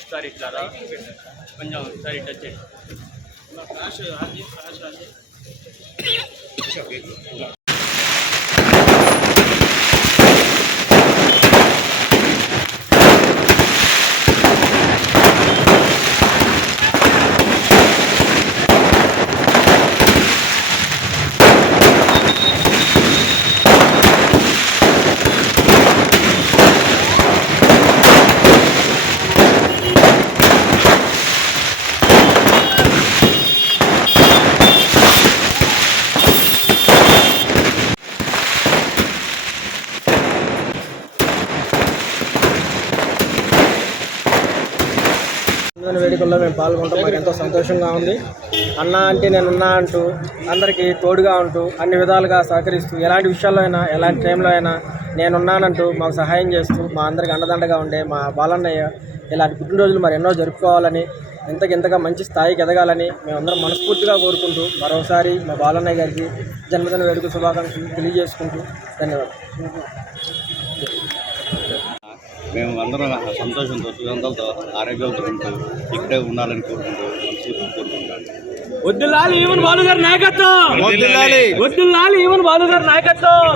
ఒకసారి ఇట్లా రా కొంచెం ఒకసారి ఇట్లా వచ్చేయండి. వేడుకల్లో మేము పాల్గొంటాం. మాకు ఎంతో సంతోషంగా ఉంది. అన్న అంటే నేనున్నా అంటూ అందరికీ తోడుగా ఉంటూ అన్ని విధాలుగా సహకరిస్తూ ఎలాంటి విషయాల్లో అయినా ఎలాంటి టైంలో అయినా నేనున్నానంటూ మాకు సహాయం చేస్తూ మా అందరికి అండదండగా ఉండే మా బాలన్నయ్య ఇలాంటి పుట్టినరోజులు మరి ఎన్నో జరుపుకోవాలని ఇంతగా మంచి స్థాయికి ఎదగాలని మేమందరం మనస్ఫూర్తిగా కోరుకుంటూ మరోసారి మా బాలన్నయ్య గారికి జన్మదిన వేడుక శుభాకాంక్షలు తెలియజేసుకుంటూ ధన్యవాదాలు. మేము అందరం సంతోషంతో సుగంధాలతో ఆరోగ్యంతో ఉంటూ ఇక్కడే ఉండాలని కోరుకుంటూ మనస్ఫూర్తిగా కోరుకుంటాను. వద్దులాలి ఈవెన్ బాలు గారి నాయకత్వం, వద్దులాలి ఈవెన్ బాలు గారి నాయకత్వం.